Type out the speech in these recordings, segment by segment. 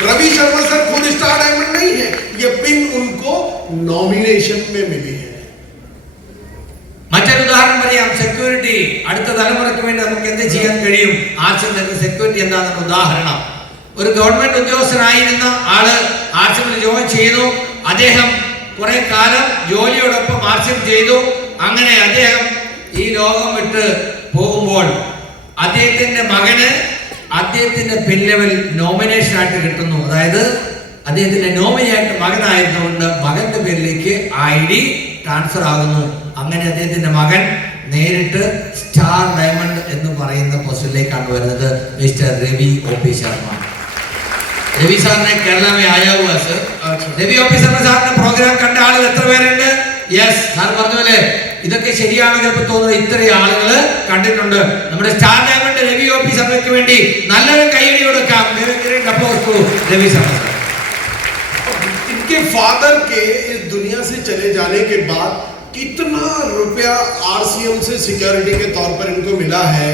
Ravi Sharma sir खुद star diamond नहीं है, ये पिन उनको नॉमिनेशन में मिली है. മറ്റൊരു ഉദാഹരണം പറയാം. സെക്യൂരിറ്റി അടുത്ത തലമുറയ്ക്ക് വേണ്ടി നമുക്ക് എന്ത് ചെയ്യാൻ കഴിയും? ആർസിഎം സെക്യൂരിറ്റി എന്താണെന്ന് ഉദാഹരണം. ഒരു ഗവൺമെന്റ് ഉദ്യോഗസ്ഥനായിരുന്ന ആള് ആർസിഎമ്മിൽ ജോയിൻ ചെയ്തു. അദ്ദേഹം കുറെ കാലം ജോലിയോടൊപ്പം ആർസിഎം ചെയ്തു. അങ്ങനെ അദ്ദേഹം ഈ ലോകം വിട്ട് പോകുമ്പോൾ അദ്ദേഹത്തിന്റെ മകന് അദ്ദേഹത്തിന്റെ പിൻ ലെവൽ നോമിനേഷൻ ആയിട്ട് കിട്ടുന്നു. അതായത് അദ്ദേഹത്തിന്റെ നോമിനിയായിട്ട് മകനായിരുന്നുകൊണ്ട് മകന്റെ പേരിലേക്ക് ID ട്രാൻസ്ഫർ ആകുന്നു. അങ്ങനെ അദ്ദേഹത്തിന്റെ മകൻ നേരിട്ട് സ്റ്റാർ ഡയമണ്ട് എന്ന് പറയുന്ന പോസ്റ്റിലേക്കാണ് വരുന്നത്. Mister Ravi OP Sharma. രവി സാറിനെ കേരള में आया हुआ सर. രവി OP ശർമ്മ സാറിന്റെ പ്രോഗ്രാം കണ്ട ആളുകൾ എത്ര പേരുണ്ട്? യെസ്, സാർ പറഞ്ഞല്ലേ ഇതൊക്കെ ശരിയാണെങ്കിൽ ഇപ്പൊ തോന്നുന്നത് ഇത്രയും ആളുകൾ കണ്ടിട്ടുണ്ട്. നമ്മുടെ സ്റ്റാർ ഡയമണ്ട് രവി OP ശർമ്മയ്ക്ക് വേണ്ടി നല്ലൊരു കൈയടി കൊടുക്കാം. രവി ശർമ്മ. इनके फादर के इस दुनिया से चले जाने के बाद कितना रुपया आरसीएम से सिक्योरिटी के तौर पर इनको मिला है,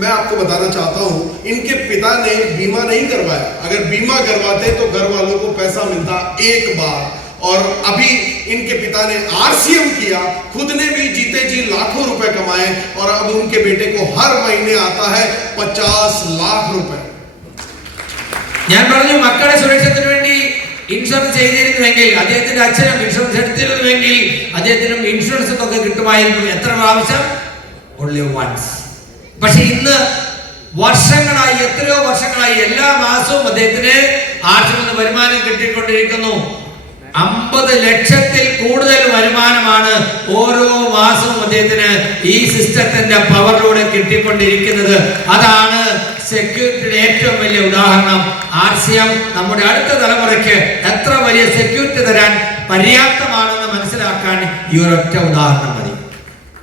मैं आपको बताना चाहता हूं. इनके पिता ने बीमा नहीं करवाया. अगर बीमा करवाते तो घर वालों को पैसा मिलता एक बार. और अभी इनके पिता ने आरसीएम किया, खुद ने भी जीते जी लाखों रुपए कमाए और अब उनके बेटे को हर महीने आता है 50 लाख रुपए. ഞാൻ പറഞ്ഞു മക്കളുടെ സുരക്ഷയ്ക്ക് വേണ്ടി ഇൻഷുറൻസ് ചെയ്തിരുന്നുവെങ്കിൽ അദ്ദേഹത്തിന്റെ അച്ഛനും ഇൻഷുറൻസ് എടുത്തിരുന്നുവെങ്കിൽ അദ്ദേഹത്തിനും ഇൻഷുറൻസ് ഒക്കെ കിട്ടുമായിരുന്നു. എത്ര പ്രാവശ്യം? Only once. പക്ഷെ ഇന്ന് വർഷങ്ങളായി, എത്രയോ വർഷങ്ങളായി എല്ലാ മാസവും അദ്ദേഹത്തിന് ആർസിഎമ്മിൽ നിന്ന് വരുമാനം കിട്ടിക്കൊണ്ടിരിക്കുന്നു. 50 ലക്ഷത്തിൽ കൂടുതൽ വരുമാനമാണ് ഓരോ മാസവും അദ്ദേഹത്തിന് ഈ സിസ്റ്റത്തിന്റെ പവറിലൂടെ കിട്ടിക്കൊണ്ടിരിക്കുന്നത്. അതാണ് സെക്യൂരിറ്റിയുടെ ഏറ്റവും വലിയ ഉദാഹരണം. ആർസിഎം നമ്മുടെ അടുത്ത തലമുറയ്ക്ക് എത്ര വലിയ സെക്യൂരിറ്റി തരാൻ പര്യാപ്തമാണെന്ന് മനസ്സിലാക്കാൻ ഈ ഒരൊറ്റ उदाहरण മതി.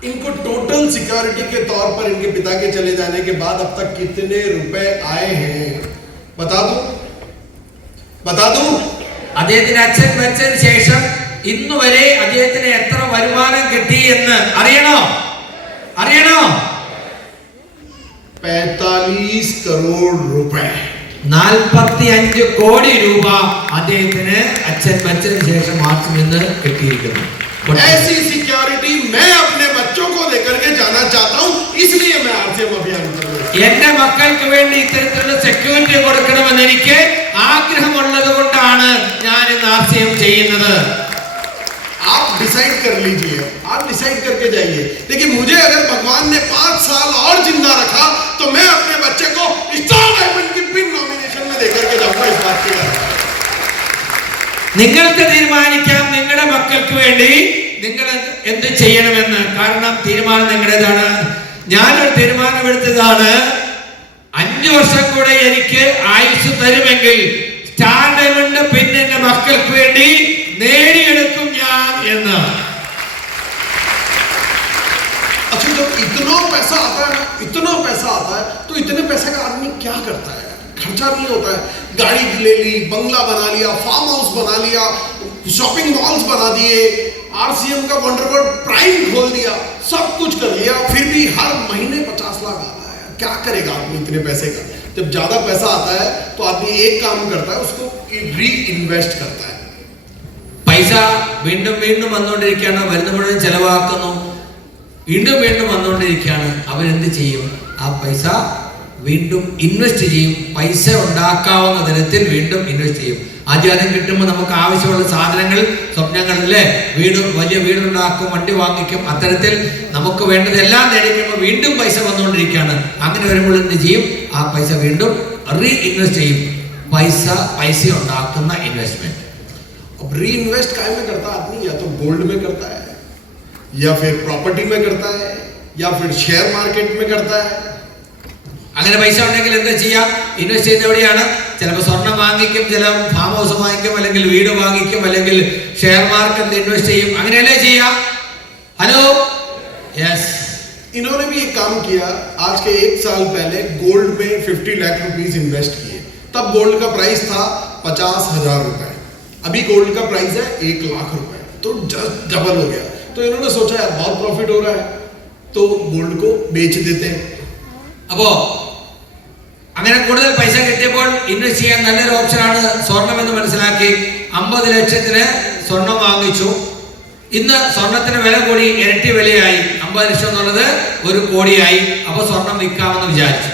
इनको टोटल सिक्योरिटी के तौर पर इनके पिता के चले जाने के बाद अब तक कितने रुपए आए हैं बता दूं? അദ്ദേഹത്തിന്റെ അച്ഛൻ മരിച്ചതിന് ശേഷം ഇന്നു വരെ അദ്ദേഹത്തിന് എത്ര വരുമാനം കിട്ടി എന്ന് അറിയണോ? 45 करोड़ रुपए. 45 കോടി രൂപ അദ്ദേഹത്തിന് അച്ഛൻ മരിച്ചതിന് ശേഷം മാർച്ചിൽ നിന്ന് കിട്ടിയിരിക്കുന്നു. ऐसी सिक्योरिटी मैं अपने बच्चों को देकर के जाना चाहता हूं, इसलिए मैं आरसीएम अभियान कर रहा हूं. എന്റെ മക്കൾക്ക് വേണ്ടി ഇത്തരത്തിലുള്ള സെക്യൂരിറ്റി കൊടുക്കണമെന്ന് എനിക്ക് ആഗ്രഹമുള്ളത് കൊണ്ടാണ് ഞാൻ ഇന്ന് ആർസിഎം ചെയ്യുന്നത്. आप डिसाइड कर लीजिए, आप डिसाइड करके जाइए. लेकिन मुझे अगर भगवान ने 5 साल और जिंदा रखा तो मैं अपने बच्चे को स्टार डायमंड की पिन नॉमिनेशन में देकर के जाऊंगा. इस बात की നിങ്ങൾക്ക് തീരുമാനിക്കാം നിങ്ങളുടെ മക്കൾക്ക് വേണ്ടി നിങ്ങൾ എന്ത് ചെയ്യണമെന്ന്. കാരണം തീരുമാനം നിങ്ങളുടേതാണ്. ഞാനൊരു തീരുമാനമെടുത്തതാണ്. 5 വർഷം കൂടെ എനിക്ക് ആയുസ് തരുമെങ്കിൽ സ്റ്റാർ ഡയമണ്ട് പിന്നെ എന്റെ മക്കൾക്ക് വേണ്ടി നേടിയെടുക്കും ഞാൻ എന്ന്. अच्छा, जब इतना पैसा आता है तो इतने पैसे का आदमी क्या करता है? खर्चा नहीं होता है. गाड़ी ले ली, बंगला बना लिया, फार्म हाउस बना लिया, शॉपिंग मॉल्स बना दिए, आरसीएम का वंडरवर्ल्ड प्राइम खोल दिया, सब कुछ कर लिया, फिर भी हर महीने 50 लाख आता है. क्या करेगा आदमी इतने पैसे का? जब ज्यादा पैसा आता है तो आदमी एक काम करता है, उसको री इन्वेस्ट करता है. പൈസ വീണ്ടും വീണ്ടും വന്നുകൊണ്ടിരിക്കുകയാണ്. വരുന്ന മുഴുവൻ ചെലവാക്കുന്നു. വീണ്ടും വീണ്ടും വന്നുകൊണ്ടിരിക്കുകയാണ്. അവരെന്ത് ചെയ്യും? ആ പൈസ വീണ്ടും ഇൻവെസ്റ്റ് ചെയ്യും. പൈസ ഉണ്ടാക്കാവുന്ന തരത്തിൽ വീണ്ടും ഇൻവെസ്റ്റ് ചെയ്യും. ആദ്യം കിട്ടുമ്പോൾ നമുക്ക് ആവശ്യമുള്ള സാധനങ്ങൾ, സ്വപ്നങ്ങളിലെ വലിയ വീടുണ്ടാക്കും, വണ്ടി വാങ്ങിക്കും. അത്തരത്തിൽ നമുക്ക് വേണ്ടതെല്ലാം നേടിക്കുമ്പോൾ വീണ്ടും പൈസ വന്നുകൊണ്ടിരിക്കുകയാണ്. അങ്ങനെ വരുമ്പോൾ എന്ത് ചെയ്യും? ആ പൈസ വീണ്ടും റീ ഇൻവെസ്റ്റ് ചെയ്യും. പൈസ ഉണ്ടാക്കുന്ന ഇൻവെസ്റ്റ്മെന്റ്. अब री इन्वेस्ट काय में करता आदमी? या तो गोल्ड में करता है, या फिर प्रॉपर्टी में करता है, या फिर शेयर मार्केट में करता है. അങ്ങനെ പൈസ ഉണ്ടെങ്കിൽ എന്താ ചെയ്യാം? ഇൻവെസ്റ്റ് ചെയ്യുന്ന എവിടെയാണ്? ചിലപ്പോൾ സ്വർണം വാങ്ങിക്കും, ചില ഫാം ഹൗസ് വാങ്ങിക്കും, അല്ലെങ്കിൽ വീട് വാങ്ങിക്കും, അല്ലെങ്കിൽ ഷെയർ മാർക്കറ്റിൽ ഇൻവെസ്റ്റ് ചെയ്യും. അങ്ങനെയല്ലേ ചെയ്യാം? Hello, yes. इन्होंने भी एक काम किया. आज के 1 साल पहले गोल्ड में 50 लाख रुपीस इन्वेस्ट किए. तब गोल्ड का प्राइस था 50,000 रुपए. अभी गोल्ड का प्राइस है 1 लाख रुपए. तो जस्ट डबल हो गया. तो इन्होंने सोचा यार बहुत प्रॉफिट हो रहा है तो गोल्ड को बेच देते हैं. അപ്പോ അങ്ങനെ കൂടുതൽ പൈസ കിട്ടിയപ്പോൾ ഇൻവെസ്റ്റ് ചെയ്യാൻ നല്ലൊരു ഓപ്ഷനാണ് സ്വർണം എന്ന് മനസ്സിലാക്കി 50 ലക്ഷത്തിന് സ്വർണം വാങ്ങിച്ചു. ഇന്ന് സ്വർണത്തിന് വില കൂടി, ഇരട്ടി വിലയായി. 50 ലക്ഷം എന്നുള്ളത് 1 കോടിയായി. അപ്പോൾ സ്വർണം വിൽക്കാമെന്ന് വിചാരിച്ചു.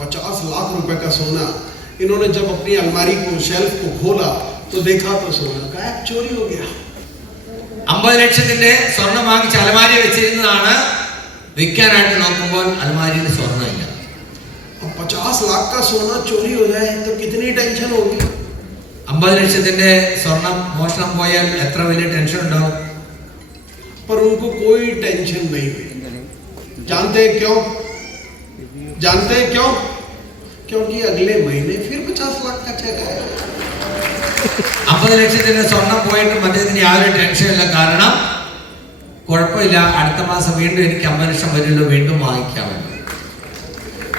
50 लाख रुपए का सोना इन्होंने जब अपनी अलमारी को, शेल्फ को खोला तो देखा तो सोना गायब, चोरी हो गया. 50 ലക്ഷത്തിന്റെ സ്വർണം വാങ്ങിച്ച് അലമാരി വെച്ചിരുന്നതാണ്. വിൽക്കാനായിട്ട് നോക്കുമ്പോൾ അലമാരിയിൽ സ്വർണ്ണമില്ല. 50 लाख का सोना चोरी हो जाए तो कितनी टेंशन होगी. 50 ലക്ഷത്തിന്റെ സ്വർണം മോഷണം പോയാൽ എത്ര വലിയ ടെൻഷൻ ഉണ്ടാവും. पर उनको कोई टेंशन नहीं हुई. जानते हैं क्यों? जानते हैं क्यों? क्योंकि अगले महीने फिर 50 लाख का चेक आएगा. 50 ലക്ഷത്തിന്റെ സ്വർണം പോയിട്ട് അദ്ദേഹത്തിന് യാതൊരു ടെൻഷനില്ല. കാരണം കുഴപ്പമില്ല, അടുത്ത മാസം വീണ്ടും എനിക്ക് 50 ലക്ഷം വരുമല്ലോ, വീണ്ടും വാങ്ങിക്കാമല്ലോ.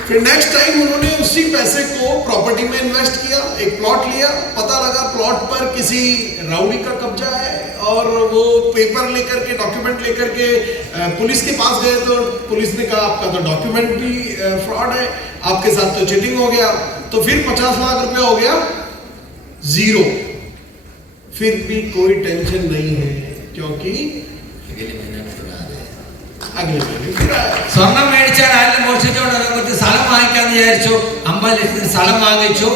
फिर नेक्स्ट टाइम उन्होंने उसी पैसे को प्रॉपर्टी में इन्वेस्ट किया. एक प्लॉट लिया, पता लगा प्लॉट पर किसी राउडी का कब्जा है और वो पेपर लेकर के, डॉक्यूमेंट लेकर के पुलिस के पास गए तो पुलिस ने कहा आपका तो डॉक्यूमेंट भी फ्रॉड है, आपके साथ तो चीटिंग हो गया. तो फिर 50 लाख रुपया हो गया जीरो. फिर भी कोई टेंशन नहीं है क्योंकि സ്വർണം മേടിച്ചാൽ ആരും മോഷിച്ചോണ്ട് കുറച്ച് സ്ഥലം വാങ്ങിക്കാന്ന് വിചാരിച്ചു. 50 ലക്ഷത്തിന് സ്ഥലം വാങ്ങിച്ചു.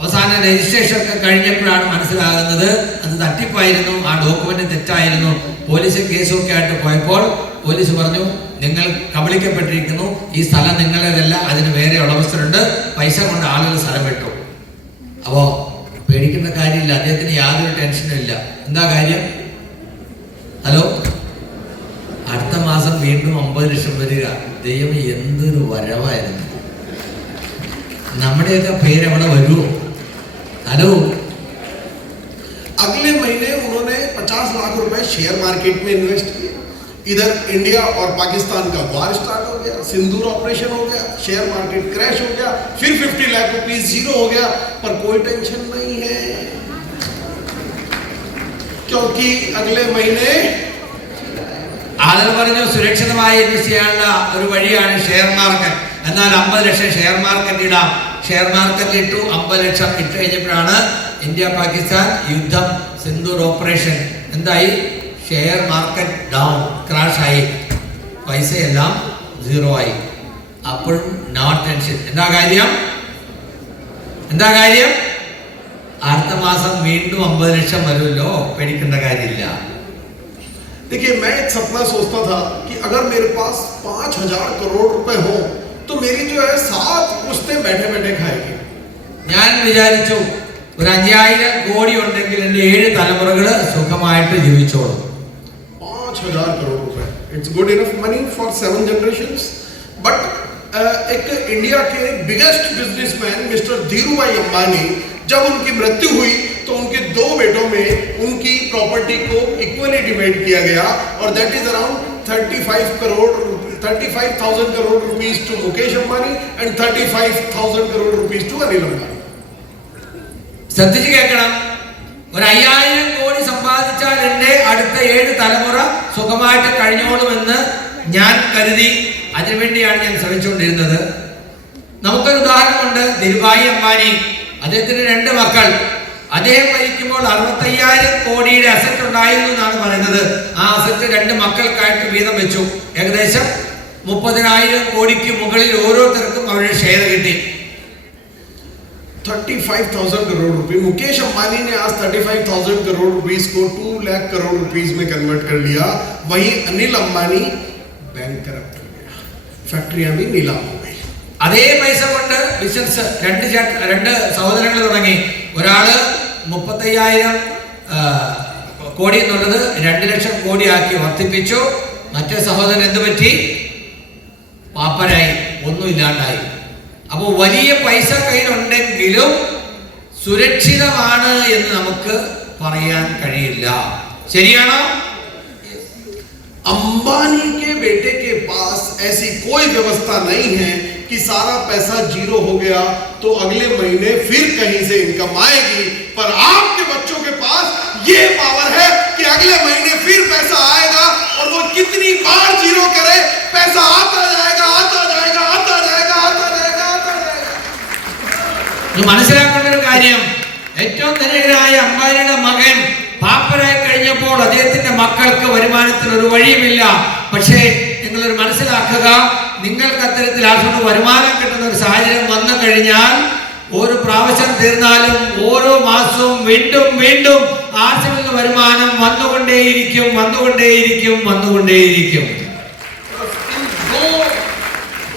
അവസാനം രജിസ്ട്രേഷൻ ഒക്കെ കഴിഞ്ഞപ്പോഴാണ് മനസ്സിലാകുന്നത് അത് തട്ടിപ്പായിരുന്നു, ആ ഡോക്യുമെന്റ് തെറ്റായിരുന്നു. പോലീസ് കേസൊക്കെ ആയിട്ട് പോയപ്പോൾ പോലീസ് പറഞ്ഞു നിങ്ങൾ കബളിക്കപ്പെട്ടിരിക്കുന്നു, ഈ സ്ഥലം നിങ്ങളുടേതല്ല, അതിന് വേറെ ഉടമസ്ഥരുണ്ട്, പൈസ കൊണ്ട് ആളുകൾ സ്ഥലം വിട്ടു. അപ്പോ പേടിക്കേണ്ട കാര്യമില്ല, അദ്ദേഹത്തിന് യാതൊരു ടെൻഷനും ഇല്ല. എന്താ കാര്യം? ഹലോ, അടുത്ത മാസം വീണ്ടും 50 ലക്ഷം വരിക. ദൈവം എന്തൊരു വരവായിരുന്നു. നമ്മുടെയൊക്കെ പേര് അവിടെ വരുമോ? ഹലോ, अगले महीने उन्होंने 50 लाख रुपए शेयर मार्केट में इन्वेस्ट किए. इधर इंडिया और पाकिस्तान का वार स्टार्ट हो गया, सिंदूर ऑपरेशन हो गया, शेयर मार्केट क्रैश हो गया, फिर 50 लाख रुपीस जीरो हो गया. पर कोई टेंशन नहीं है क्योंकि अगले महीने ആളുകൾ പറഞ്ഞു സുരക്ഷിതമായി ഇൻവെസ്റ്റ് ചെയ്യാനുള്ള ഒരു വഴിയാണ് ഷെയർ മാർക്കറ്റ്. എന്നാൽ 50 ലക്ഷം ഷെയർ മാർക്കറ്റ് ഇടാം. ഷെയർ മാർക്കറ്റിൽ ഇട്ടു. 50 ലക്ഷം ഇട്ട് കഴിഞ്ഞപ്പോഴാണ് ഇന്ത്യ പാകിസ്ഥാൻ യുദ്ധം, സിന്ദൂർ ഓപ്പറേഷൻ. എന്തായി? ഷെയർ മാർക്കറ്റ് ഡൗൺ, ക്രാഷ് ആയി, പൈസയെല്ലാം സീറോ ആയി. അപ്പോഴും നോ ടെൻഷൻ. എന്താ കാര്യം? എന്താ കാര്യം? അടുത്ത മാസം വീണ്ടും 50 ലക്ഷം വരുമല്ലോ, പേടിക്കേണ്ട കാര്യമില്ല. देखिए, मैं एक सपना सोचता था कि अगर मेरे पास 5000 करोड़ रुपए हो तो मेरी जो है 7 पुश्तें बैठे बैठे खाएगी. ഞാൻ വിചാരിച്ചു ഒരു 5000 കോടി ഉണ്ടെങ്കിൽ എൻ്റെ 7 തലമുറകൾ സുഖമായിട്ട് ജീവിച്ചോളും. 5000 करोड़ रुपए, it's good enough money for 7 generations. But एक इंडिया के biggest businessman mister Dhirubhai Ambani, जब उनकी मृत्यु हुई तो उनके 2 बेटों में उनकी प्रॉपर्टी को इक्वली डिवाइड किया गया और that is around 35,000 crore rupees to Mukesh Ambani and 35,000 crore rupees to Anil Ambani. ശ്രദ്ധിച്ചു കേൾക്കണം. ഒരു 5000 കോടി സമ്പാദിച്ചാൽ എൻ്റെ അടുത്ത 7 തലമുറ സുഖമായിട്ട് കഴിഞ്ഞോളുമെന്ന് ഞാൻ കരുതി. അതിനുവേണ്ടിയാണ് ഞാൻ ശ്രമിച്ചുകൊണ്ടിരുന്നത്. നമുക്കൊരു ഉദാഹരണമുണ്ട്. ധീരുഭായി അംബാനി, അദ്ദേഹത്തിന് 2 മക്കൾ. അദ്ദേഹം മരിക്കുമ്പോൾ 65,000 കോടിയുടെ അസറ്റ് ഉണ്ടായിരുന്നു എന്നാണ് പറയുന്നത്. ആ അസറ്റ് 2 മക്കൾക്കായിട്ട് വീതം വെച്ചു. ഏകദേശം 30,000 കോടിക്ക് മുകളിൽ ഓരോരുത്തർക്കും അവരുടെ ഷെയർ കിട്ടി. 35,000 करोड़ रुपए. मुकेश अंबानी ने आज 35,000 करोड़ रुपीस को 2 लाख करोड़ रुपीस में कन्वर्ट कर लिया. वहीं अनिल अंबानी बैंकरप्ट हो गया, फैक्ट्रियां भी नीलाम हो गई. അതേ പൈസ കൊണ്ട് ബിസിനസ് 2 സഹോദരങ്ങൾ തുടങ്ങി. ഒരാള് 35,000 കോടി എന്നുള്ളത് 2 ലക്ഷം കോടിയാക്കി വർദ്ധിപ്പിച്ചു. മറ്റേ സഹോദരൻ എന്ത് പറ്റി? പാപ്പരായി, ഒന്നുമില്ലാണ്ടായി. അപ്പോൾ വലിയ പൈസ കയ്യിലുണ്ടെങ്കിലും സുരക്ഷിതമാണ് എന്ന് നമുക്ക് പറയാൻ കഴിയില്ല. ശരിയാണോ? अंबानी के बेटे के पास ऐसी कोई व्यवस्था नहीं है कि सारा पैसा जीरो हो गया तो अगले महीने फिर कहीं से इनकम आएगी. पर आपके बच्चों के पास ये पावर है कि अगले महीने फिर पैसा आएगा और वो कितनी बार जीरो करे, पैसा आता जाएगा, आता जाएगा, आता जाएगा, आता जाएगा, आता जाएगा. മനസ്സിലാക്കേണ്ട ഒരു കാര്യം, ഏറ്റവും ധനികനായ അംബാനിയുടെ മകൻ പാപ്പരായി കഴിഞ്ഞപ്പോൾ അദ്ദേഹത്തിന്റെ മക്കൾക്ക് വരുമാനത്തിന് ഒരു വഴിയുമില്ല. പക്ഷേ നിങ്ങളൊരു മനസ്സിലാക്കുക, നിങ്ങൾക്ക് അത്തരത്തിൽ ആശുപത്രി വരുമാനം കിട്ടുന്ന ഒരു സാഹചര്യം വന്നു കഴിഞ്ഞാൽ ഒരു പ്രാവശ്യം തീർന്നാലും ഓരോ മാസവും വീണ്ടും വീണ്ടും ആശുപത്രി വരുമാനം വന്നുകൊണ്ടേയിരിക്കും.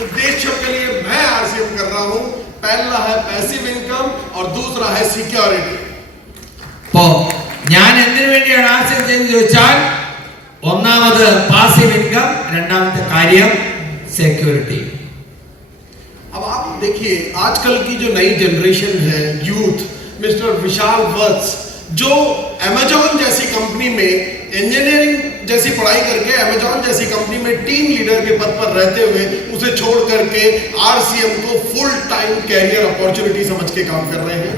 उद्देश्यों के लिए मैं आरसीएम कर रहा हूं. पहला है पैसिव इनकम और दूसरा है सिक्योरिटी. ഞാൻ എന്തിനു വേണ്ടിയാണ് ആർസിഎം ചെയ്യുന്നത് ചോദിച്ചാൽ, ഒന്നാമത് പാസീവ് ഇൻകം, രണ്ടാമത്തെ കാര്യം സെക്യൂരിറ്റി. अब आप देखिए आजकल की जो नई जनरेशन है, यूथ, मिस्टर विशाल वत्स, जो अमेजॉन जैसी कंपनी में इंजीनियरिंग जैसी पढ़ाई करके अमेजॉन जैसी कंपनी में टीम लीडर के पद पर रहते हुए उसे छोड़ करके आरसीएम को फुल टाइम कैरियर अपॉर्चुनिटी समझ के काम कर रहे हैं.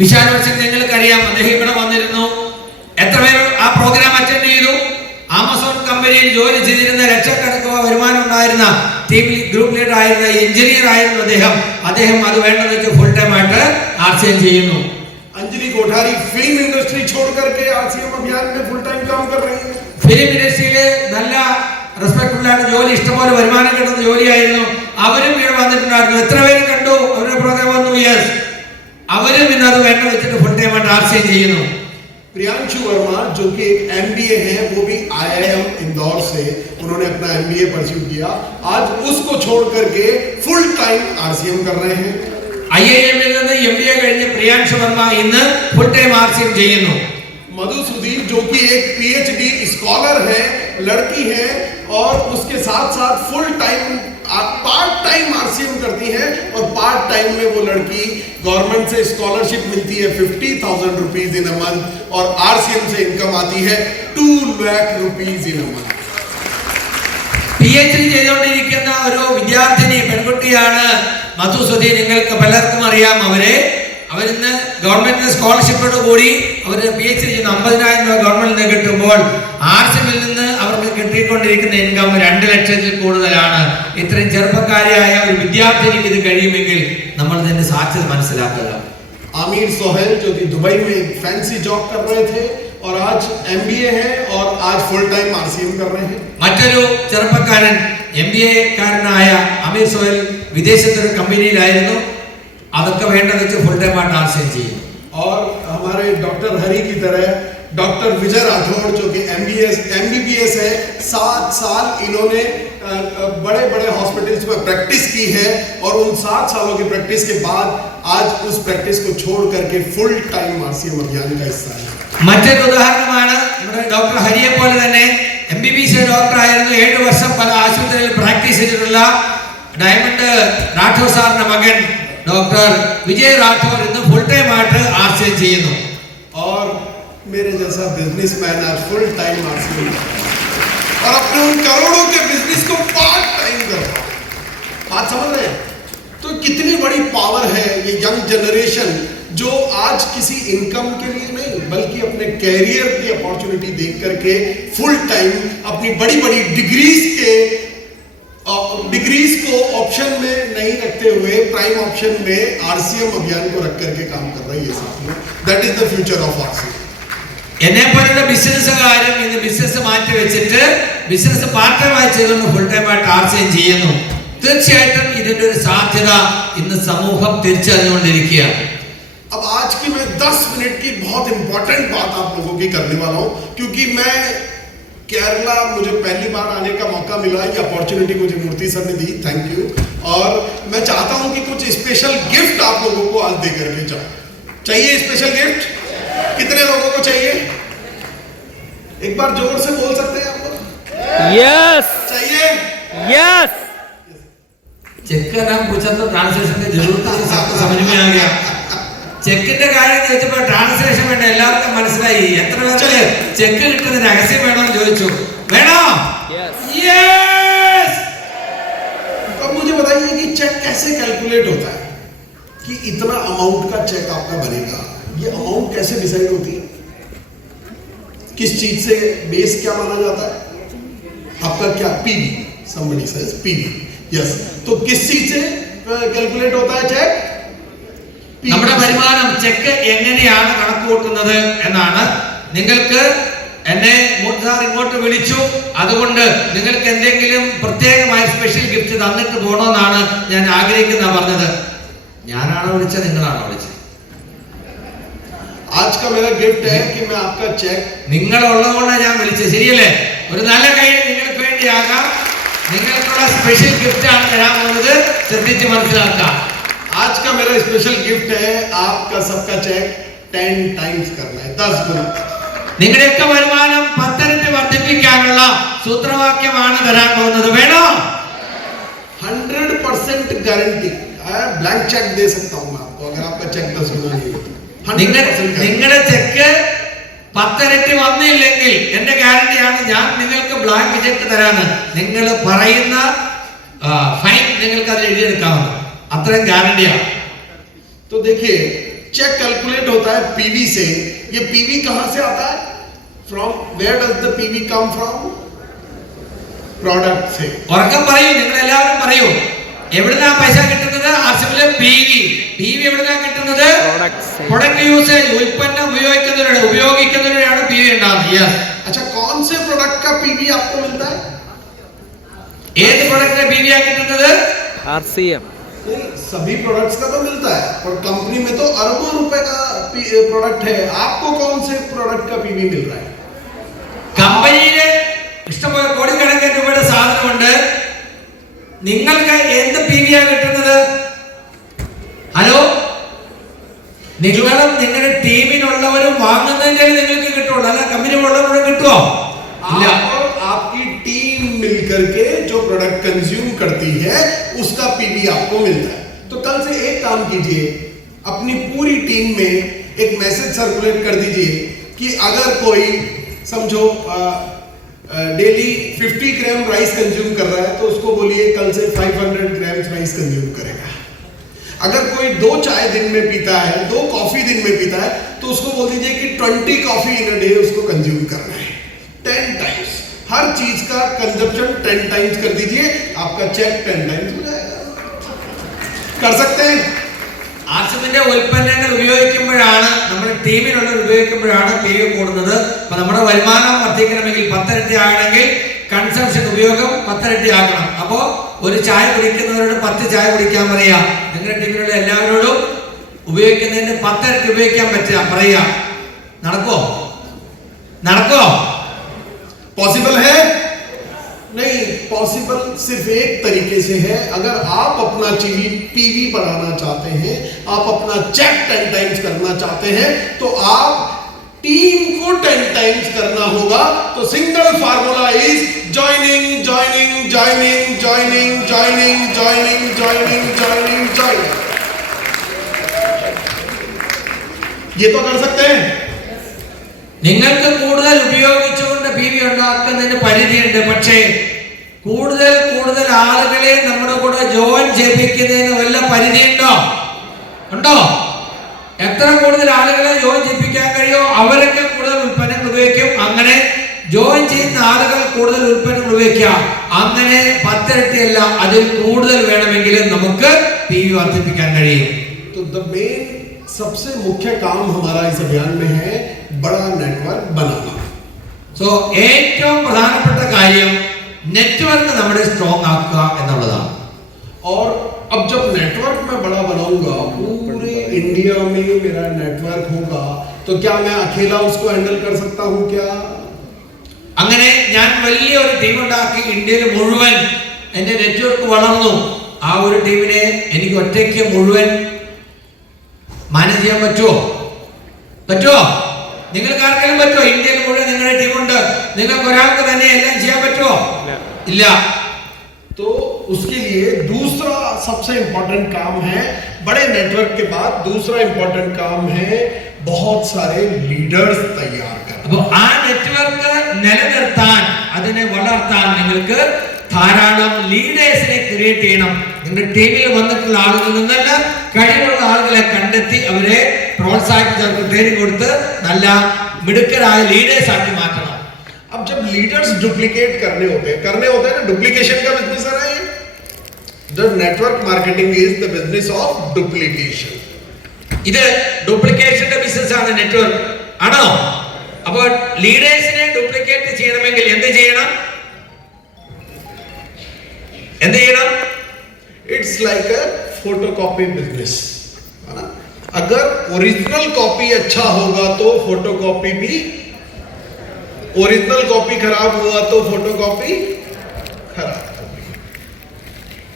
വിശാൽ വത്സൻ നിങ്ങൾക്കറിയാം, അദ്ദേഹം ഇവിടെ വന്നിരുന്നു. എത്ര പേർ ആ പ്രോഗ്രാം അറ്റൻഡ് ചെയ്തു? ആമസോൺ കമ്പനിയിൽ ജോലി ചെയ്തിരുന്ന ലക്ഷക്കണക്കിന് വരുമാനം ഉണ്ടായിരുന്ന ടീം ഗ്രൂപ്പ് ലീഡർ ആയിരുന്ന എഞ്ചിനീയർ ആയിരുന്നു അദ്ദേഹം അത് വേണ്ടെന്ന് വെച്ച് ഫുൾ ടൈം ആയിട്ട് ആർസിഎം ചെയ്യുന്നു. अंजलि कोठारी फिल्म इंडस्ट्री छोड़ करके आरसीएम अभियान में फुल टाइम काम कर रही है. ഫിലിം ഇൻഡസ്ട്രിയിൽ നല്ല റെസ്പെക്ടബിൾ ആയിട്ട് ജോലി, ഇഷ്ടംപോലെ വരുമാനം കിട്ടുന്ന ജോലിയായിരുന്നു. അവരും ഇവിടെ വന്നിട്ടുണ്ടായിരുന്നു. എത്ര പേര് കണ്ടു അവരുടെ പ്രോഗ്രാം വന്നു? യെസ്, അവരും ഇന്ന് അത് വേണ്ട വെച്ചിട്ട് ഫുൾ ടൈം ആയിട്ട് ആർസിഎം ചെയ്യുന്നു. प्रियांशु वर्मा जो कि एक एमबीए है, वो भी आईआईएम इंदौर से उन्होंने अपना एमबीए परस्यू किया. आज उसको छोड़ करके फुल टाइम आरसीएम कर रहे हैं. ഐഐഎമ്മിൽ നിന്ന് എംബിഎ കഴിഞ്ഞ പ്രിയാൻഷു വർമ്മ ഇന്ന് ഫുൾ ടൈം ആർസിഎം ചെയ്യുന്നു. मधु सुधीर जो कि एक पीएचडी स्कॉलर है, लड़की है, और उसके साथ साथ full time part time RCM करती है. और पार्ट टाइम में वो लड़की गवर्नमेंट से स्कॉलरशिप मिलती है 50,000 रुपीज इन अ मंथ, और आरसीएम से इनकम आती है 2 lakh rupees in a month. PhD ചെയ്തുകൊണ്ടിരിക്കുന്ന ഒരു വിദ്യാർത്ഥിനി പെൺകുട്ടിയാണ് മധു സുധീർ. നിങ്ങൾക്ക് പലർക്കും അറിയാം അവരിന്ന് ഗവൺമെന്റിന്റെ സ്കോളർഷിപ്പോട് കൂടി അവർ പിഎച്ച്ഡി ചെയ്യുന്ന 50,000 രൂപ ഗവൺമെന്റിന് കിട്ടുമ്പോൾ ആർസിഎമ്മിൽ നിന്ന് അവർക്ക് കിട്ടിക്കൊണ്ടിരിക്കുന്ന ഇൻകം 2 ലക്ഷത്തിൽ കൂടുതലാണ്. ഇത്രയും ചെറുപ്പക്കാരിയായ ഒരു വിദ്യാർത്ഥിനിക്ക് ഇത് കഴിയുമെങ്കിൽ നമ്മൾ ഇതിന്റെ സാധ്യത മനസ്സിലാക്കുക. आमिर सोहेल जो कि दुबई में एक फैंसी जॉब कर रहे थे और आज एमबीए है और आज फुल टाइम आरसीएम कर रहे हैं. മറ്റൊരു ചെറുപ്പക്കാരൻ എംബിഎ കാരനായ അമീർ സോഹൽ വിദേശത്തൊരു കമ്പനിയിലായിരുന്നു. അതൊക്കെ വേണ്ട വെച്ച് ഫുൾ ടൈം ആയിട്ട് ആർസിഎം ചെയ്യും. और हमारे डॉक्टर हरी की तरह डॉक्टर विजय राठौड़ जो कि एमबीबीएस है, 7 साल इन्होंने बड़े बड़े हॉस्पिटल्स में प्रैक्टिस की है, और उन 7 सालों की प्रैक्टिस के बाद आज उस प्रैक्टिस को छोड़ करके फुल टाइम आरसीएम अभियान का हिस्सा है. മറ്റൊരു ഉദാഹരണമാണ് നമ്മുടെ ഡോക്ടർ ഹരിയെ പോലെ തന്നെ എംബിബിഎസ് ഡോക്ടർ ആയിരുന്നു. 7 വർഷം പല ആശുപത്രികളിൽ പ്രാക്ടീസ് ചെയ്തിട്ടുള്ള ഡയമണ്ട് രാഠോർ സാറിന്റെ മകൻ ഡോക്ടർ വിജയ് രാഠോർ ഇന്ന് ഫുൾ ടൈം ആയിട്ട് ആർസിഎം ചെയ്യുന്നു. और मेरे जैसा बिजनेसमैन आज फुल टाइम आरसीएम और अपने उन करोड़ों के बिजनेस को पार्ट टाइम कर रहा हूं. बात समझ रहे हैं? तो कितनी बड़ी पावर है ये यंग जनरेशन, जो आज किसी इनकम के लिए नहीं बल्कि अपने कैरियर की अपॉर्चुनिटी देख करके फुल टाइम अपनी बड़ी बड़ी डिग्रीज को ऑप्शन में नहीं रखते हुए प्राइम ऑप्शन में आरसीएम अभियान को रख करके काम कर रही है साथियों. That is the future of RCM. എന്നെ പോലുള്ള ബിസിനസ്സുകാരും ഇന്ന് ബിസിനസ് മാറ്റി വെച്ചിട്ട് ബിസിനസ് പാർട്ട് ടൈം ആയി ചെയ്തുകൊണ്ട് ഫുൾ ടൈം ആയിട്ട് ആർസിഎം ചെയ്യുന്നു. തീർച്ചയായിട്ടും ഇതിന്റെ ഒരു സാധ്യത ഇന്ന് സമൂഹം തിരിച്ചറിഞ്ഞുകൊണ്ടിരിക്കുകയാണ്. अब आज की मैं 10 मिनट की बहुत इंपॉर्टेंट बात आप लोगों की करने वाला हूं, क्योंकि मैं केरला, मुझे पहली बार आने का मौका मिला, ये अपॉर्चुनिटी मुझे मूर्ति सर ने दी, थैंक यू. और मैं चाहता हूं कि कुछ स्पेशल गिफ्ट आप लोगों को आज दे करके जाऊं. चाहिए स्पेशल गिफ्ट? कितने लोगों को चाहिए? एक बार जोर से बोल सकते हैं आप लोग? यस चाहिए? यस. ചെക്ക് का नाम पूछा तो ट्रांसलेशन की जरूरत है, सबको समझ में आ गया. ചെക്കിന്റെ കാര്യം ചോദിച്ചപ്പോൾ ട്രാൻസ്ലേഷൻ വേണ്ട, എല്ലാവർക്കും മനസ്സിലായി. എത്ര പേർക്ക് ചെക്ക് കിട്ടുന്ന രഹസ്യം വേണമെന്ന് ചോദിച്ചു. വേണോ? യെസ്. अब मुझे बताइए कि चेक कैसे कैलकुलेट होता है, कि इतना अमाउंट का चेक आपका बनेगा, ये अमाउंट कैसे डिसाइड होती है? किस चीज से बेस क्या माना जाता है? आपका क्या PV, somebody says PV, yes. तो किस चीज से कैलकुलेट होता है चेक? നമ്മുടെ വരുമാനം ചെക്ക് എങ്ങനെയാണ് കണക്കുകൂട്ടുന്നത് എന്നാണ്. നിങ്ങൾക്ക് എന്നെ സാർ ഇങ്ങോട്ട് വിളിച്ചു, അതുകൊണ്ട് നിങ്ങൾക്ക് എന്തെങ്കിലും പ്രത്യേകമായ സ്പെഷ്യൽ ഗിഫ്റ്റ് തന്നിട്ട് പോകണമെന്നാണ് ഞാൻ ആഗ്രഹിക്കുന്ന പറഞ്ഞത്. ഞാനാണോ വിളിച്ചത്, നിങ്ങളാണോ വിളിച്ചത്? आज का मेरा गिफ्ट है कि मैं आपका चेक, നിങ്ങൾ ഉള്ളതുകൊണ്ടാണ് ഞാൻ വിളിച്ചത്, ശരിയല്ലേ? ഒരു നല്ല കൈ നിങ്ങൾക്ക് വേണ്ടിയാകാം. നിങ്ങൾക്കുള്ള സ്പെഷ്യൽ ഗിഫ്റ്റ് ആണ് തരാൻ പോകുന്നത്, ശ്രദ്ധിച്ച് മനസ്സിലാക്കാം. आज का मेरा स्पेशल गिफ्ट है आपका सबका चेक 10 टाइम्स करना है, 10 गुना. നിങ്ങളുടെയൊക്കെ വരുമാനം 10 ഇരട്ടി വർദ്ധിപ്പിക്കാനുള്ള സൂത്രവാക്യമാണ് തരാൻ പോകുന്നത്. വേണോ? 100% गारंटी. ब्लैंक चेक दे सकता हूं मैं आपको अगर आपका चेक 10 गुना नहीं है. നിങ്ങളുടെ ചെക്ക് 10 ഇരട്ടി വന്നില്ലെങ്കിൽ എന്റെ ഗ്യാരണ്ടിയാണ് ഞാൻ നിങ്ങൾക്ക് ബ്ലാങ്ക് ചെക്ക് തരാന്ന്. നിങ്ങൾ പറയുന്ന ഫൈൻ നിങ്ങൾക്ക് അതിൽ എഴുതിയെടുക്കാവുന്ന അത്രയും ഗ്യാരണ്ടിയാണ്. तो देखिए, चेक कैलकुलेट होता है पीवी से. ये पीवी कहां से आता है? From where does the PV come from? Product से. ഉറക്കം പറയൂ, നിങ്ങൾ എല്ലാവരും പറയൂ. എവിടുന്നാ പൈസ കിട്ടുന്നത്? ആർസിബിലെ പീവി. പീവി എവിടുന്നാ കിട്ടുന്നത്? പ്രൊഡക്റ്റ് യൂസേജ്, ഉൽപ്പന്നം ഉപയോഗിക്കുന്നതിലൂടെയാണ് പീവി ഉണ്ടാകുന്നത്. യെസ്. अच्छा, कौन से प्रोडक्ट का पीवी आपको मिलता है? ഏത് പ്രൊഡക്റ്റിന്റെ പീവി ആ കിട്ടുന്നത്? RCM. सभी प्रोडक्ट्स का तो मिलता है, और कंपनी में तो अरबों रुपए का प्रोडक्ट है. आपको कौन से प्रोडक्ट का पीवी मिल रहा है? കമ്പനിയിലെ ഇഷ്ടംപോലെ കോടിക്കണക്കിന് രൂപയുടെ സാധനമുണ്ട്. നിങ്ങൾക്ക് എന്ത് പീവിയാ കിട്ടുന്നത്? ഹലോ, നിങ്ങളും നിങ്ങളുടെ ടീമിനുള്ളവരും വാങ്ങുന്നതിന്റെ നിങ്ങൾക്ക് കിട്ടുള്ളൂ, അല്ല കമ്പനി ഉള്ളവരോട് കിട്ടുമോ? ഇല്ല. आपकी टीम मिलकर के जो प्रोडक्ट कंज्यूम करती है उसका पीवी आपको मिलता है. तो कल से एक काम कीजिए, अपनी पूरी टीम में एक मैसेज सर्कुलेट कर दीजिए कि अगर कोई समझो डेली 50 ग्राम राइस कंज्यूम कर रहा है तो उसको बोलिए कल से 500 ग्राम राइस कंज्यूम करेगा. अगर कोई 2 चाय दिन में पीता है, 2 कॉफी दिन में पीता है, तो उसको बोल दीजिए कि 20 कॉफी इन अ डे उसको कंज्यूम करना है. 10 टाइम्स हर चीज का कंजप्शन 10 टाइम्स कर दीजिए, आपका चेक 10 टाइम्स हो जाएगा. कर सकते हैं. ആർസിബിന്റെ ഉൽപ്പന്നങ്ങൾ ഉപയോഗിക്കുമ്പോഴാണ്, നമ്മുടെ ടീമിനുള്ളവർ ഉപയോഗിക്കുമ്പോഴാണ് പീവി കൂടുന്നത്. അപ്പൊ നമ്മുടെ വരുമാനം വർദ്ധിക്കണമെങ്കിൽ 10 ഇരട്ടി ആകണമെങ്കിൽ കൺസംഷൻ, ഉപയോഗം 10 ഇരട്ടി ആക്കണം. അപ്പോ ഒരു ചായ കുടിക്കുന്നവരോട് 10 ചായ കുടിക്കാൻ പറയാ. നിങ്ങളുടെ ടീമിലുള്ള എല്ലാവരോടും ഉപയോഗിക്കുന്നതിന് 10 ഇരട്ടി ഉപയോഗിക്കാൻ പറ്റുക പറയാ. നടക്കോ? നടക്കോ? पॉसिबल है? नहीं, पॉसिबल सिर्फ एक तरीके से है. अगर आप अपना पीवी बढ़ाना चाहते हैं, आप अपना चेक 10 टाइम्स करना चाहते हैं, तो आप टीम को 10 टाइम्स करना होगा. तो single formula is joining joining joining joining joining joining joining joining joining. ये तो कर सकते हैं. നിങ്ങൾക്ക് കൂടുതൽ ഉപയോഗിച്ചുകൊണ്ട് പീവി ഉണ്ടാക്കുന്നതിന് പരിധിയുണ്ട്. പക്ഷേ കൂടുതൽ ആളുകളെ നമ്മുടെ കൂടെ ജോയിൻ ചെയ്യിപ്പിക്കുന്നതിന് വല്ല പരിധിയുണ്ടോ? ഉണ്ടോ? എത്ര കൂടുതൽ ആളുകളെ ജോയിൻ ചെയ്യിപ്പിക്കാൻ കഴിയോ അവരൊക്കെ കൂടുതൽ ഉൽപ്പന്നങ്ങൾ ഉപയോഗിക്കും. അങ്ങനെ ജോയിൻ ചെയ്യുന്ന ആളുകൾ കൂടുതൽ ഉൽപ്പന്നങ്ങൾ ഉപയോഗിക്കാം. അങ്ങനെ 10 ഇരട്ടിയല്ല, അതിൽ കൂടുതൽ വേണമെങ്കിൽ നമുക്ക് പീവി വർദ്ധിപ്പിക്കാൻ കഴിയും. तो द मेन सबसे मुख्य काम हमारा इस अभियान में है बड़ा नेटवर्क बनाना. സോ ഏറ്റവും പ്രധാനപ്പെട്ട കാര്യം നെറ്റ്വർക്ക് നമ്മുടെ സ്ട്രോങ് ആക്കുക എന്നുള്ളതാണ്. और अब जब नेटवर्क मैं बड़ा बनाऊंगा, पूरे इंडिया में मेरा नेटवर्क होगा, तो क्या मैं अकेला उसको हैंडल कर सकता हूं क्या? അങ്ങനെ ഞാൻ വലിയൊരു ടീം ഉണ്ടാക്കി ഇന്ത്യയിൽ മുഴുവൻ എന്റെ നെറ്റ്വർക്ക് വളർന്നു. ആ ഒരു ടീമിനെ എനിക്ക് ഒറ്റയ്ക്ക് മുഴുവൻ മാനേജ് ചെയ്യാൻ പറ്റുമോ? നിങ്ങൾക്ക് ആർക്കെങ്കിലും പറ്റുമോ? ഇന്ത്യയിൽ മുഴുവൻ നിങ്ങളുടെ ടീമുണ്ട്, നിങ്ങൾക്ക് ഒരാൾക്ക് തന്നെ എല്ലാം ചെയ്യാൻ പറ്റുമോ? ഇല്ല. तो उसके लिए दूसरा सबसे इंपॉर्टेंट काम है, बड़े नेटवर्क के बाद दूसरा इंपॉर्टेंट काम है बहुत सारे लीडर्स तैयार करना. അപ്പോൾ ആ നെറ്റ്വർക്ക് നിലനിർത്താൻ, അതിനെ വളർത്താൻ നിങ്ങൾക്ക് ധാരാളം ലീഡേഴ്സിനെ ക്രിയേറ്റ് ചെയ്യണം. നിങ്ങളുടെ ടീമിൽ വന്നിട്ടുള്ള ആളുകളിൽ നിന്നല്ല, കഴിവുള്ള ആളുകളെ കണ്ടെത്തി അവരെ പ്രോത്സാഹിപ്പിച്ച് അവർക്ക് ട്രെയിനിങ് കൊടുത്ത് നല്ല മിടുക്കരായ ലീഡേഴ്സ് ആക്കി മാറ്റണം. अब जब लीडर्स डुप्लीकेट करने होते हैं ना, डुप्लीकेशन का बिजनेस है ना ये. The network marketing is the business of duplication. ഇത് ഡ്യൂപ്ലിക്കേഷന്റെ ബിസിനസ് ആണ്, നെറ്റ്വർക്ക് ആണോ? അപ്പോൾ ലീഡേഴ്സിനെ ഡ്യൂപ്ലിക്കേറ്റ് ചെയ്യണമെങ്കിൽ എന്ത് ചെയ്യണം? It's like a photocopy business, है ना? अगर ओरिजिनल कॉपी अच्छा होगा तो फोटोकॉपी भी, ओरिजिनल कॉपी खराब हुआ तो फोटोकॉपी खराब।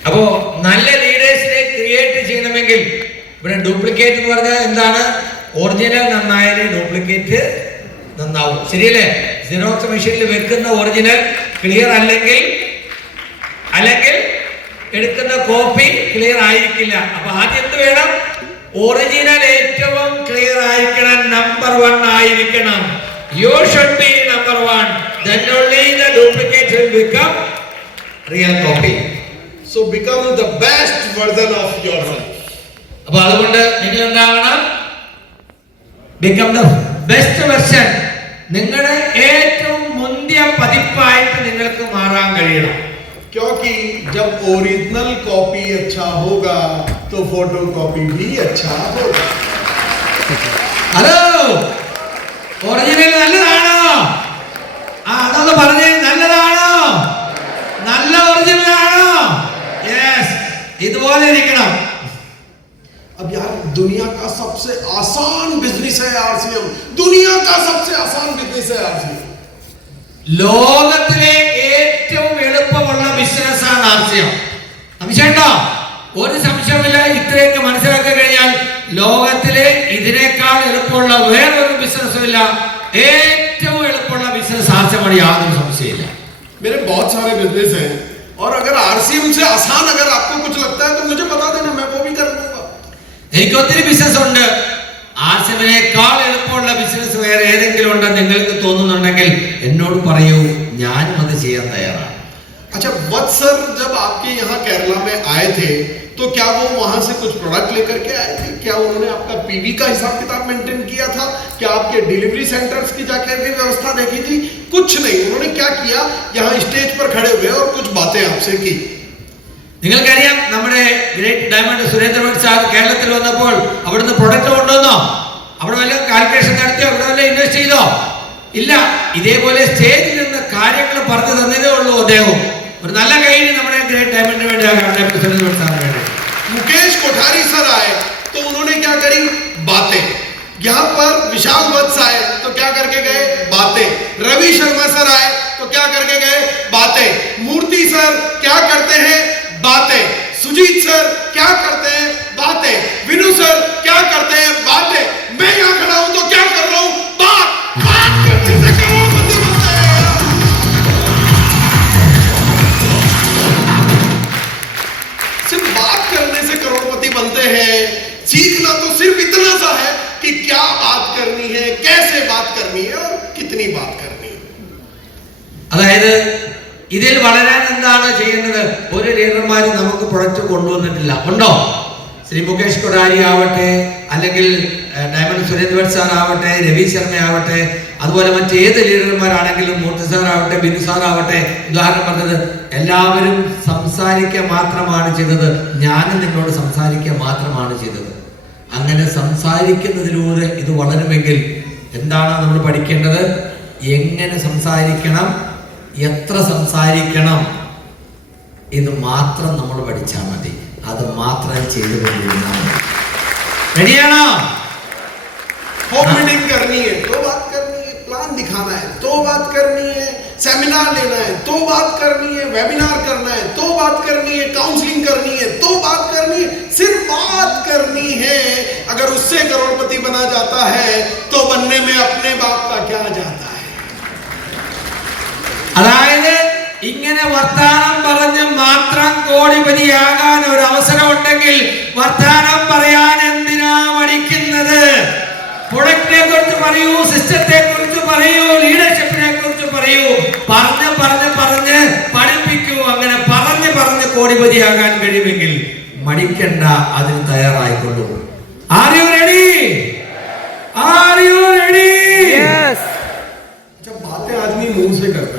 അപ്പോ നല്ല ലീഡേഴ്സിനെ ക്രിയേറ്റ് ചെയ്യണമെങ്കിൽ ഇവിടെ ഡ്യൂപ്ലിക്കേറ്റ് എന്ന് പറഞ്ഞാൽ എന്താണ്? ഒറിജിനൽ നന്നായാലേ ഡ്യൂപ്ലിക്കേറ്റ് നന്നാവും, ശരിയല്ലേ? സിറോക്സ് മെഷീനിൽ വെക്കുന്ന ഒറിജിനൽ ക്ലിയർ അല്ലെങ്കിൽ എടുക്കുന്ന കോപ്പി ക്ലിയർ ആയിരിക്കില്ല. അപ്പൊ ആദ്യം എന്ത് വേണം? ഒറിജിനൽ ഏറ്റവും ക്ലിയർ ആയിരിക്കണം, നമ്പർ 1 ആയിരിക്കണം. You should be number 1. Then only the duplicate will become real copy. So become the best version of yourself. അപ്പോൾ അതുകൊണ്ട് നിങ്ങൾ എന്താവണം? Become the best version. നിങ്ങളുടെ ഏറ്റവും മുന്തിയ പതിപ്പായിട്ട് നിങ്ങൾക്ക് മാറാൻ കഴിയണം. क्योंकि जब ओरिजिनल कॉपी अच्छा होगा तो फोटोकॉपी भी अच्छा होगा. ഹലോ, ഒറിജിനൽ നല്ലതാണോ? അതൊന്ന് പറഞ്ഞേ, നല്ലതാണോ? നല്ല ഒറിജിനൽ ആണോ? യെസ്, ഇതുപോലെ ഇരിക്കണം. अब यार दुनिया का सबसे आसान बिजनेस है आरसीएम. दुनिया का सबसे आसान बिजनेस है आरसीएम. ലോകത്തിലെ ഏറ്റവും എളുപ്പമുള്ള ബിസിനസ്സാണ് ആർസിഎം. സംശയമുണ്ടോ? ഒരു സംശയമില്ല. ഇത്രയൊക്കെ മനസ്സിലാക്കി കഴിഞ്ഞാൽ ലോകത്തിലെ ഇതിനേക്കാൾ എളുപ്പമുള്ള വേറൊരു ബിസിനസ്സും ഇല്ല. ഏറ്റവും എളുപ്പമുള്ള ബിസിനസ് ആർസിഎമാണ്, യാതൊരു സംശയമില്ല. मेरे बहुत सारे बिजनेस हैं और अगर आरसीएम से आसान अगर आपको कुछ लगता है तो मुझे बता देना, मैं वो भी कर दूंगा. എനിക്ക് ഒത്തിരി ബിസിനസ് ഉണ്ട്. ആർസിഎമിനേക്കാൾ എളുപ്പമുള്ള ബിസിനസ് വേറെ ഏതെങ്കിലും ഉണ്ടെന്ന് നിങ്ങൾക്ക് തോന്നുന്നുണ്ടെങ്കിൽ എന്നോട് പറയൂ, ഞാനും അത് ചെയ്യാൻ തയ്യാറാണ്. अच्छा वत्स सर जब आपके यहाँ केरला में आए थे तो क्या वो वहां से कुछ प्रोडक्ट लेकर के आए थे? क्या उन्होंने आपका पीवी का हिसाब किताब मेंटेन किया था? क्या आपके डिलीवरी सेंटर्स की जाकर के व्यवस्था देखी थी? कुछ नहीं. उन्होंने क्या किया, यहाँ स्टेज पर खड़े हुए और कुछ बातें आपसे की. നിങ്ങൾക്കറിയാം, നമ്മുടെ ഗ്രേറ്റ് ഡയമണ്ട് സുരേന്ദ്രഭട്ട് സാർ കേരളത്തിൽ വന്നപ്പോൾ അവിടുന്ന് പ്രൊഡക്റ്റ് കൊണ്ടുവന്നോ? അവിടെ വല്ല കാൽക്കുലേഷൻ നടത്തിയോ? അവിടെ വല്ല ഇൻവെസ്റ്റ് ചെയ്തോ? ഇല്ല. ഇതേപോലെ സ്റ്റേജിൽ നിന്ന് കാര്യങ്ങൾ പറഞ്ഞു തന്നതേ ഉള്ളൂ അദ്ദേഹം. ഒരു നല്ല കൈയ്യടി നമ്മുടെ ഗ്രേറ്റ് ഡയമണ്ടിന് വേണ്ടി സുരേന്ദ്രഭട്ട് സാറിന് വേണ്ടി. मुकेश कोठारी सर आए तो उन्होंने क्या करी? बातें. यहाँ पर विशाल वत्स आए तो क्या करके गए? बातें. रवि शर्मा सर आए तो क्या करके गए? बातें. मूर्ति सर क्या करते हैं? बातें. सुजीत सर क्या करते हैं? बातें. विनु सर क्या करते हैं? बातें. मैं यहाँ खड़ा हूं तो क्या कर रहा हूं? बात करने से करोड़पति बनते हैं. सिर्फ बात करने से करोड़पति बनते हैं. सीखना तो सिर्फ इतना सा है कि क्या बात करनी है, कैसे बात करनी है और कितनी बात करनी है. അതായത് ഇതിൽ വളരാൻ എന്താണ് ചെയ്യേണ്ടത്? ഒരു ലീഡർമാരും നമുക്ക് പ്രൊഡക്റ്റ് കൊണ്ടുവന്നിട്ടില്ല. ഉണ്ടോ? ശ്രീ മുകേഷ് കൊടാരി ആവട്ടെ, അല്ലെങ്കിൽ ഡയമണ്ട് സുരേന്ദ്രഭട്ട് സാർ ആവട്ടെ, രവി ശർമ്മ ആവട്ടെ, അതുപോലെ മറ്റേത് ലീഡർമാരാണെങ്കിലും, മൂർത്തി സാർ ആവട്ടെ, ബിനു സാർ ആവട്ടെ, ഉദാഹരണം പറഞ്ഞത്, എല്ലാവരും സംസാരിക്കുക മാത്രമാണ് ചെയ്തത്. ഞാനും നിങ്ങളോട് സംസാരിക്കുക മാത്രമാണ് ചെയ്തത്. അങ്ങനെ സംസാരിക്കുന്നതിലൂടെ ഇത് വളരുമെങ്കിൽ എന്താണ് നമ്മൾ പഠിക്കേണ്ടത്? എങ്ങനെ സംസാരിക്കണം, എത്ര സംസാരിക്കണം, ഇത് മാത്രം നമ്മൾ പഠിച്ചാൽ മതി. അത് മാത്രം ചെയ്തുകൊണ്ടിരുന്നാൽ മതി. റെഡിയാണോ? होम मीटिंग करनी है तो बात करनी है, प्लान दिखाना है तो बात करनी है, सेमिनार लेना है तो बात करनी है, वेबिनार करना है तो बात करनी है, काउंसलिंग करनी है तो बात करनी है. सिर्फ बात करनी है. अगर उससे करोड़पति बना जाता है तो बनने में अपने बाप का क्या जाता है. അതായത് ഇങ്ങനെ വർത്താനം പറഞ്ഞ് മാത്രം കോടിപതിയാകാൻ ഒരു അവസരം ഉണ്ടെങ്കിൽ വർത്താനം പറയാൻ എന്തിനാ മടിക്കുന്നത്? പ്രൊഡക്റ്റിനെ കുറിച്ച് പറയൂ, സിസ്റ്റത്തെ കുറിച്ച് പറയൂ, ലീഡർഷിപ്പിനെ കുറിച്ച് പറയൂ. പറഞ്ഞ് പറഞ്ഞ് പറഞ്ഞ് പഠിപ്പിക്കൂ. അങ്ങനെ പറഞ്ഞ് പറഞ്ഞ് കോടിപതിയാകാൻ കഴിയുമെങ്കിൽ മടിക്കണ്ട, അതിന് തയ്യാറായിക്കൊള്ളൂ. Are you ready? Are you ready? Yes. जब बातें आदमी मुंह से करता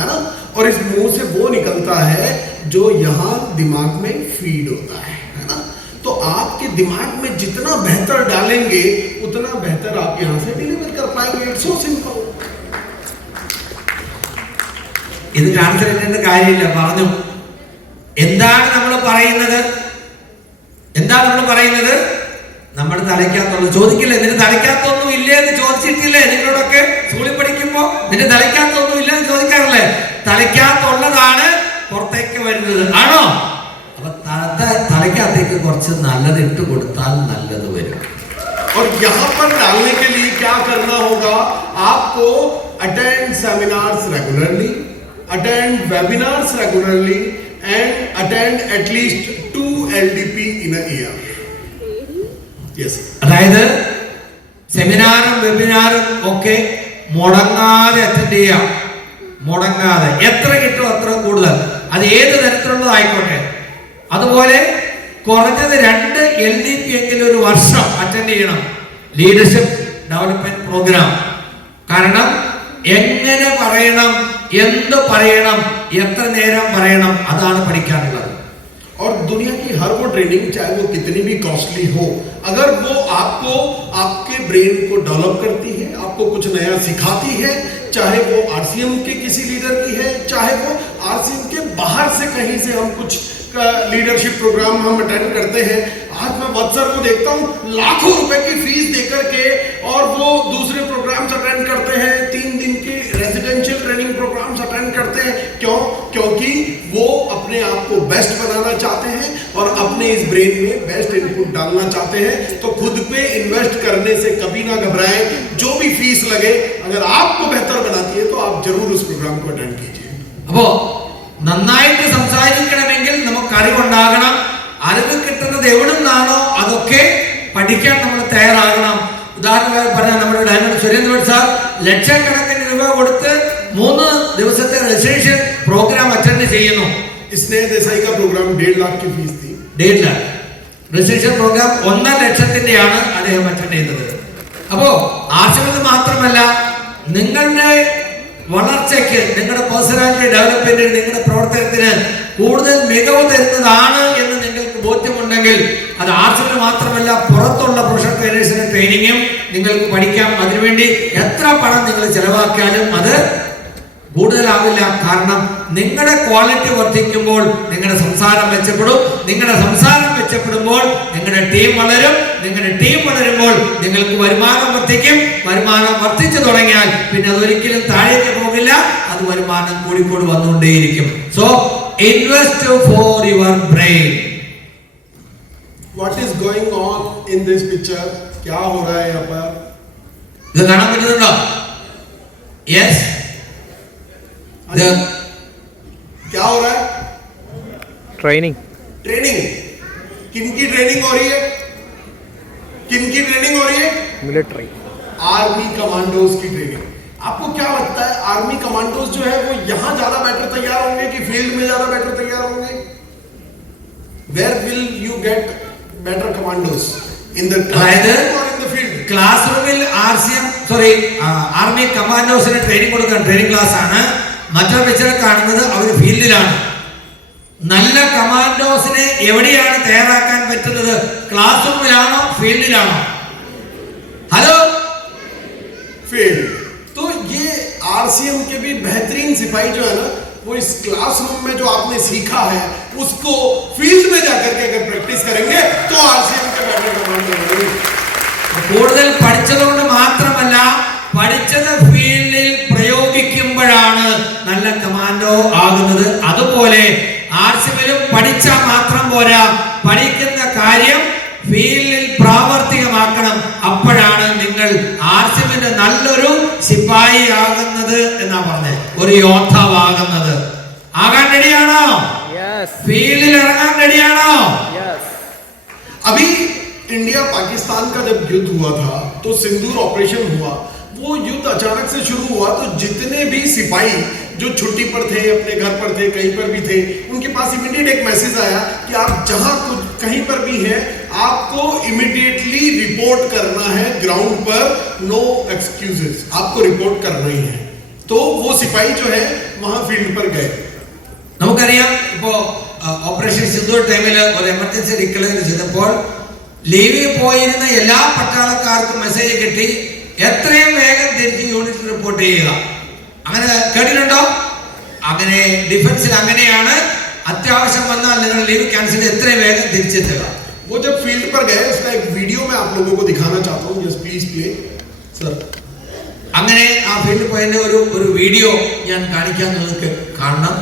है ना, और इस मुंह से वो निकलता है जो यहाँ दिमाग में फीड होता है ना. तो आपके दिमाग में जितना बेहतर डाल डालेंगे उतना बेहतर आप यहाँ से डिलीवर कर पाएंगे. It's so simple. ഇത് ട്രാൻസ്ലേറ്റ് കാര്യമില്ല, പറഞ്ഞു. എന്താണ് നമ്മൾ പറയുന്നത്? നമ്മുടെ തലയ്ക്കകത്തുള്ളത് ചോദിക്കില്ലേ? നിന്റെ തലയ്ക്കകത്തൊന്നും ഇല്ലേ എന്ന് ചോദിച്ചിട്ടില്ലേ? നിങ്ങളോടൊക്കെ സ്കൂളിൽ പഠിക്കുമ്പോ നിന്റെ തലയ്ക്കകത്തൊന്നും ഇല്ല എന്ന് ചോദിക്കാറില്ലേ? തലയ്ക്കകത്തുള്ളതാണ് പുറത്തേക്ക് വരുന്നത്, ആണോ? അപ്പൊ തലയ്ക്കകത്തേക്ക് കുറച്ച് നല്ലത് ഇട്ട് കൊടുത്താൽ നല്ലത് വരും. और यहाँ पर डालने के लिए क्या करना होगा? आपको attend seminars regularly, attend webinars regularly and attend at least 2 LDP in a year. Yes. അതായത് സെമിനാറും വെബിനാറും ഒക്കെ മുടങ്ങാതെ അറ്റൻഡ് ചെയ്യാം. മുടങ്ങാതെ എത്ര കിട്ടും അത്ര കൂടുതൽ, അത് ഏത് തരത്തിലുള്ളതായിക്കോട്ടെ. അതുപോലെ കുറഞ്ഞത് 2 LDP എങ്കിലും ഒരു വർഷം അറ്റൻഡ് ചെയ്യണം. Leadership development program. കാരണം എങ്ങനെ പറയണം, എന്ത് പറയണം, എത്ര നേരം പറയണം, അതാണ് പഠിക്കാനുള്ളത്. और दुनिया की हर वो ट्रेनिंग चाहे वो कितनी भी कॉस्टली हो, अगर वो आपको आपके ब्रेन को डेवलप करती है, आपको कुछ नया सिखाती है, चाहे वो आरसीएम के किसी लीडर की है, चाहे वो आरसीएम के बाहर से कहीं से हम कुछ लीडरशिप प्रोग्राम हम अटेंड करते हैं. आज मैं वत्सर को देखता हूँ लाखों रुपए की फीस देकर के और वो दूसरे प्रोग्राम्स अटेंड करते हैं, 3 दिन के रेजिडेंशियल ट्रेनिंग प्रोग्राम्स अटेंड करते हैं. क्यों? क्योंकि वो अपने आप को बेस्ट बनाना चाहते हैं और अपने इस ब्रेन में बेस्ट इनपुट डालना चाहते हैं. तो खुद पे इन्वेस्ट करने से कभी ना घबराएं. जो भी फीस लगे, अगर आपको बेहतर बनाती है तो आप जरूर उस प्रोग्राम को अटेंड कीजिए. അപ്പോ നന്നായിട്ട് സംസാരിക്കണമെങ്കിൽ നമുക്ക് അറിവുണ്ടാകണം. അറിവ് കിട്ടുന്നത് എവിടെ നിന്നാണോ അതൊക്കെ പഠിക്കാൻ നമ്മൾ തയ്യാറാകണം. ഉദാഹരണമായി പറഞ്ഞാൽ നമ്മുടെ ഡയറക്ടർ സുരേന്ദ്രൻ സാർ ലക്ഷക്കണക്കിന് രൂപ കൊടുത്ത് 3 ദിവസത്തെ റെസിഡൻഷ്യൽ പ്രോഗ്രാം അറ്റൻഡ് ചെയ്യുന്നു. स्नेह देसाई का प्रोग्राम 1.5 लाख की फीस थी. 1.5 लाख റെസിഡൻഷ്യൽ പ്രോഗ്രാം 1.5 ലക്ഷത്തിന്റെയാണ് അദ്ദേഹം അറ്റൻഡ് ചെയ്തത്. അപ്പോ ആശുപത്രി മാത്രമല്ല, നിങ്ങളുടെ വളർച്ചയ്ക്ക്, നിങ്ങളുടെ പേഴ്സണാലിറ്റി ഡെവലപ്മെന്റിന്, നിങ്ങളുടെ പ്രവർത്തനത്തിന് കൂടുതൽ മികവ് തരുന്നതാണ് എന്ന് നിങ്ങൾക്ക് ബോധ്യമുണ്ടെങ്കിൽ അത് ആർട്സിന് മാത്രമല്ല പുറത്തുള്ള പ്രൊഫഷണൽ ട്രെയിനേഴ്സിന്റെ ട്രെയിനിങ്ങും നിങ്ങൾക്ക് പഠിക്കാം. അതിനുവേണ്ടി എത്ര പണം നിങ്ങൾ ചെലവാക്കിയാലും അത് കൂടുതലാവില്ല. കാരണം നിങ്ങളുടെ ക്വാളിറ്റി വർദ്ധിക്കുമ്പോൾ നിങ്ങളുടെ സംസാരം മെച്ചപ്പെടും. നിങ്ങളുടെ സംസാരം മെച്ചപ്പെടുമ്പോൾ നിങ്ങളുടെ ടീം വളരും. നിങ്ങളുടെ ടീം വളരുമ്പോൾ നിങ്ങൾക്ക് വരുമാനം വർദ്ധിക്കും. വരുമാനം വർദ്ധിച്ചു തുടങ്ങിയാൽ പിന്നെ അതൊരിക്കലും താഴേക്ക് പോകില്ല, അത് വരുമാനം കൂടിക്കൂടി വന്നുകൊണ്ടേയിരിക്കും. So invest for your brain. What is going on in this picture? क्या हो रहा है यहाँ पर? ഇത് കാണാൻ പറ്റുന്നുണ്ടോ? യെസ്. क्या हो रहा है? ट्रेनिंग. किनकी ट्रेनिंग हो रही है? मिलिट्री. आर्मी कमांडोज की ट्रेनिंग. आपको क्या लगता है आर्मी कमांडोज जो है वो यहाँ ज्यादा बेटर तैयार होंगे कि फील्ड में ज्यादा बेटर तैयार होंगे? Where will you get better commandos? In the classroom or in the field? Class റൂമിൽ ആർമി കമാൻഡോസിന് ട്രെയിനിങ് കൊടുക്കാൻ ട്രെയിനിങ് ക്ലാസ് ആണ്. മറ്റൊരു പിക്ചർ കാണുന്നത് അവർ ഫീൽഡിലാണ്. നല്ല കമാൻഡോസിനെ എവിടെയാണ് തയ്യാറാക്കാൻ പറ്റുന്നത്? ക്ലാസ് റൂമിലാണോ ഫീൽഡിലാണോ? Hello field. तो ये आरसीएम के भी बेहतरीन सिपाही जो है ना, वो इस क्लासरूम में जो आपने सीखा है उसको फील्ड में जाकर के अगर प्रैक्टिस करेंगे तो आरसीएम के बेटर कमांडर होंगे. കൂടുതൽ പഠിച്ചതുകൊണ്ട് മാത്രമല്ല, പഠിച്ചത് ഫീൽഡിൽ പ്രയോഗിക്കുമ്പോഴാണ് നല്ല കമാൻഡോ ആകുന്നത്. അതുപോലെ ആർസിഎമ്മിലും പഠിച്ചാൽ മാത്രം പോരാ, പഠിക്കുന്ന കാര്യം ഫീൽഡിൽ പ്രാവർത്തികമാക്കണം. അപ്പോഴാണ് നിങ്ങൾ ആർസിഎമ്മിന്റെ നല്ലൊരു സിപ്പായി ആകുന്നത് എന്നാ പറഞ്ഞത്, ഒരു യോദ്ധാവാകുന്നത്. ആകാൻ റെഡിയാണോ? ഫീൽഡിൽ ഇറങ്ങാൻ റെഡിയാണോ? अभी इंडिया पाकिस्तान का जब युद्ध हुआ था तो सिंदूर ऑपरेशन हुआ. वो युद्ध अचानक से शुरू हुआ तो जितने भी सिपाही जो छुट्टी पर थे, अपने घर पर थे, कहीं पर भी थे, उनके पास इमीडिएट एक मैसेज आया कि आप जहां कुछ कहीं पर भी हैं, आपको इमीडिएटली रिपोर्ट करना है ग्राउंड पर. नो एक्सक्यूजेस, आपको रिपोर्ट करना ही है. तो वो सिपाही जो है वहां फील्ड पर गए. നമുക്കറിയാം, ഇപ്പോ ഓപ്പറേഷൻ സിന്ദൂർ ടൈമിൽ ഒരു എമർജൻസി ഡിക്ലെയർ ചെയ്തപ്പോൾ ലീവിൽ പോയിരുന്ന എല്ലാ പട്ടാളക്കാർക്കും മെസ്സേജ് കിട്ടി, എത്രയും വേഗം തിരിച്ച് യൂണിറ്റിൽ റിപ്പോർട്ട് ചെയ്യുക. അങ്ങനെ കേട്ടിട്ടുണ്ടോ? അങ്ങനെ ഡിഫൻസിൽ അങ്ങനെയാണ്. അത്യാവശ്യം വന്നാൽ നിങ്ങൾ ലീവ് ക്യാൻസൽ ചെയ്ത് എത്രയും വേഗം തിരിച്ചെത്തുക. वो जब फील्ड पर गए उसका एक वीडियो मैं आप लोगों को दिखाना चाहता हूँ. Just please play sir. അങ്ങനെ ആ ഫീൽഡിൽ പോയതിന്റെ ഒരു വീഡിയോ ഞാൻ കാണിക്കാൻ നിങ്ങൾക്ക് കാണണം.